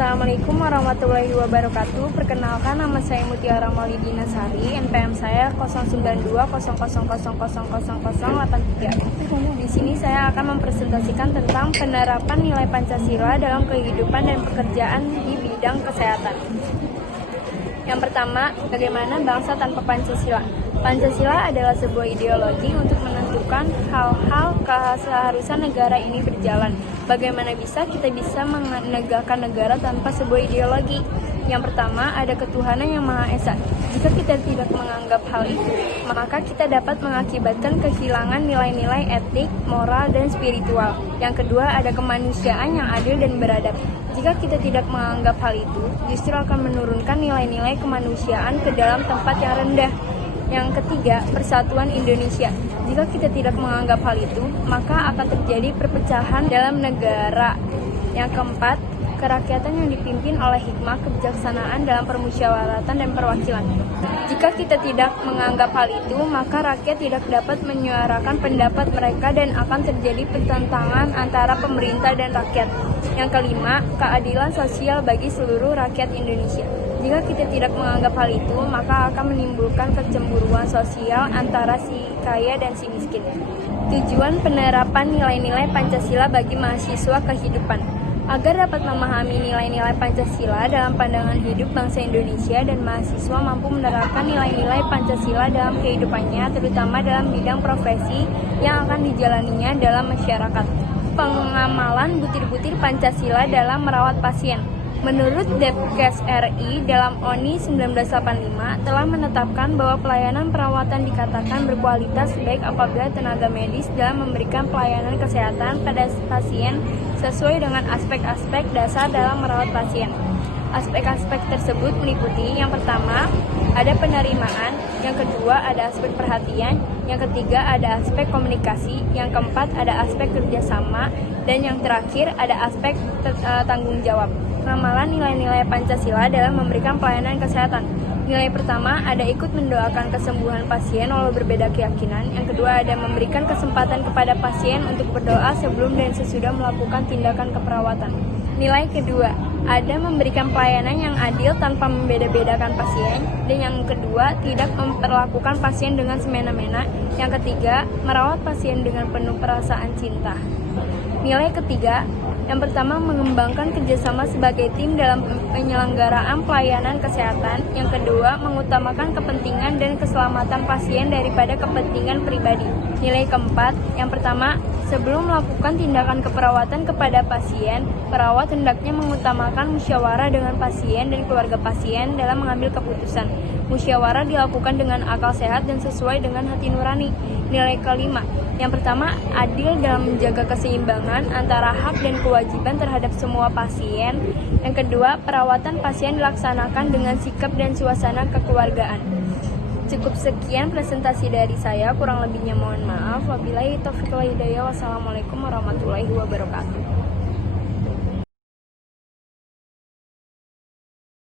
Assalamualaikum warahmatullahi wabarakatuh. Perkenalkan, nama saya Mutiara Maulidina Sari, NPM saya 09200000083. Di sini saya akan mempresentasikan tentang penerapan nilai Pancasila dalam kehidupan dan pekerjaan di bidang kesehatan. Yang pertama, bagaimana bangsa tanpa Pancasila? Pancasila adalah sebuah ideologi untuk menentukan hal-hal keseharusan negara ini berjalan. Bagaimana kita bisa menegakkan negara tanpa sebuah ideologi? Yang pertama, ada ketuhanan yang Maha Esa. Jika kita tidak menganggap hal itu, maka kita dapat mengakibatkan kehilangan nilai-nilai etik, moral, dan spiritual. Yang kedua, ada kemanusiaan yang adil dan beradab. Jika kita tidak menganggap hal itu, justru akan menurunkan nilai-nilai kemanusiaan ke dalam tempat yang rendah. Yang ketiga, persatuan Indonesia. Jika kita tidak menganggap hal itu, maka akan terjadi perpecahan dalam negara. Yang keempat, kerakyatan yang dipimpin oleh hikmah kebijaksanaan dalam permusyawaratan dan perwakilan. Jika kita tidak menganggap hal itu, maka rakyat tidak dapat menyuarakan pendapat mereka dan akan terjadi pertentangan antara pemerintah dan rakyat. Yang kelima, keadilan sosial bagi seluruh rakyat Indonesia. Jika kita tidak menganggap hal itu, maka akan menimbulkan kecemburuan sosial antara si kaya dan si miskin. Tujuan penerapan nilai-nilai Pancasila bagi mahasiswa kehidupan. Agar dapat memahami nilai-nilai Pancasila dalam pandangan hidup bangsa Indonesia dan mahasiswa mampu menerapkan nilai-nilai Pancasila dalam kehidupannya, terutama dalam bidang profesi yang akan dijalaninya dalam masyarakat. Pengamalan butir-butir Pancasila dalam merawat pasien. Menurut Depkes RI dalam ONI 1985 telah menetapkan bahwa pelayanan perawatan dikatakan berkualitas baik apabila tenaga medis dalam memberikan pelayanan kesehatan pada pasien sesuai dengan aspek-aspek dasar dalam merawat pasien. Aspek-aspek tersebut meliputi: yang pertama, ada penerimaan; yang kedua, ada aspek perhatian; yang ketiga, ada aspek komunikasi; yang keempat, ada aspek kerjasama; dan yang terakhir, ada aspek tanggung jawab. Ramalan nilai-nilai Pancasila dalam memberikan pelayanan kesehatan. Nilai pertama, ada ikut mendoakan kesembuhan pasien walau berbeda keyakinan. Yang kedua, ada memberikan kesempatan kepada pasien untuk berdoa sebelum dan sesudah melakukan tindakan keperawatan. Nilai kedua, ada memberikan pelayanan yang adil tanpa membeda-bedakan pasien. Dan yang kedua, tidak memperlakukan pasien dengan semena-mena. Yang ketiga, merawat pasien dengan penuh perasaan cinta. Nilai ketiga, yang pertama, mengembangkan kerjasama sebagai tim dalam penyelenggaraan pelayanan kesehatan. Yang kedua, mengutamakan kepentingan dan keselamatan pasien daripada kepentingan pribadi. Nilai keempat, yang pertama, sebelum melakukan tindakan keperawatan kepada pasien, perawat hendaknya mengutamakan musyawarah dengan pasien dan keluarga pasien dalam mengambil keputusan. Musyawarah dilakukan dengan akal sehat dan sesuai dengan hati nurani. Nilai kelima, yang pertama, adil dalam menjaga keseimbangan antara hak dan kewajiban terhadap semua pasien. Yang kedua, perawatan pasien dilaksanakan dengan sikap dan suasana kekeluargaan. Cukup sekian presentasi dari saya, kurang lebihnya mohon maaf. Wabillahi taufiq wal hidayah. Wassalamualaikum warahmatullahi wabarakatuh.